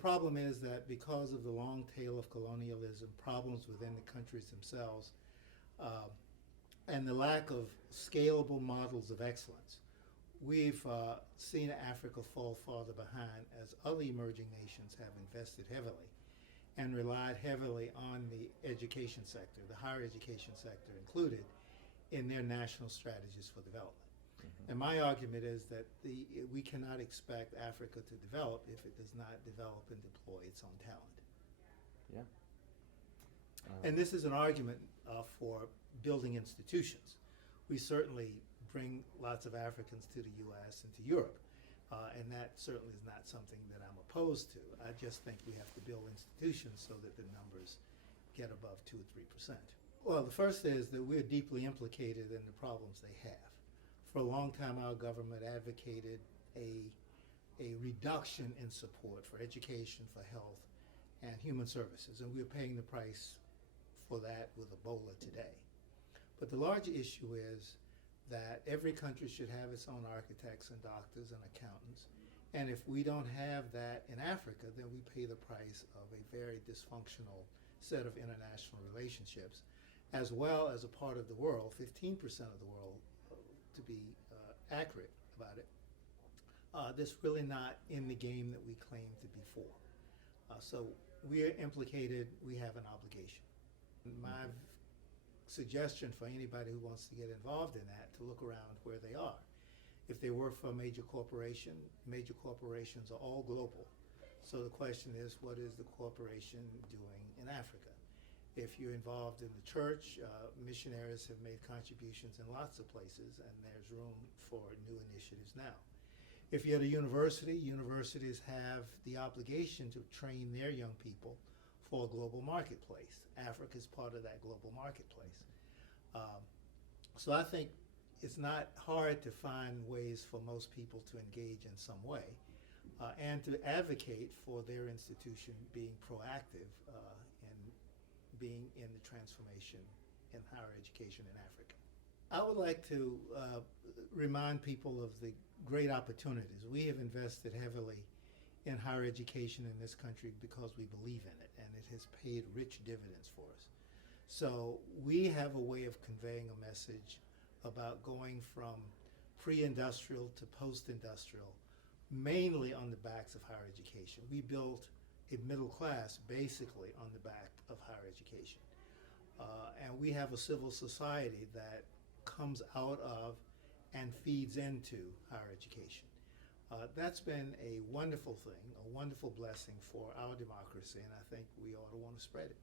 problem is that because of the long tail of colonialism, problems within the countries themselves, and the lack of scalable models of excellence, we've seen Africa fall farther behind as other emerging nations have invested heavily and relied heavily on the education sector, the higher education sector included, in their national strategies for development. And my argument is that we cannot expect Africa to develop if it does not develop and deploy its own talent. Yeah. And this is an argument for building institutions. We certainly bring lots of Africans to the U.S. and to Europe, and that certainly is not something that I'm opposed to. I just think we have to build institutions so that the numbers get above 2 or 3%. Well, the first is that we're deeply implicated in the problems they have. For a long time, our government advocated a reduction in support for education, for health, and human services, and we're paying the price for that with Ebola today. But the larger issue is that every country should have its own architects and doctors and accountants, and if we don't have that in Africa, then we pay the price of a very dysfunctional set of international relationships, as well as a part of the world, 15% of the world, to be accurate about it, that's really not in the game that we claim to be for. So we're implicated, we have an obligation. My suggestion for anybody who wants to get involved in that, to look around where they are. If they work for a major corporation, major corporations are all global. So the question is, what is the corporation doing in Africa? If you're involved in the church, missionaries have made contributions in lots of places, and there's room for new initiatives now. If you're at a university, universities have the obligation to train their young people for a global marketplace. Africa is part of that global marketplace. So I think it's not hard to find ways for most people to engage in some way and to advocate for their institution being proactive and being in the transformation in higher education in Africa. I would like to remind people of the great opportunities. We have invested heavily in higher education in this country because we believe in it, and it has paid rich dividends for us. So we have a way of conveying a message about going from pre-industrial to post-industrial, mainly on the backs of higher education. We built a middle class basically on the back of higher education. And we have a civil society that comes out of and feeds into higher education. That's been a wonderful thing, a wonderful blessing for our democracy, and I think we ought to want to spread it.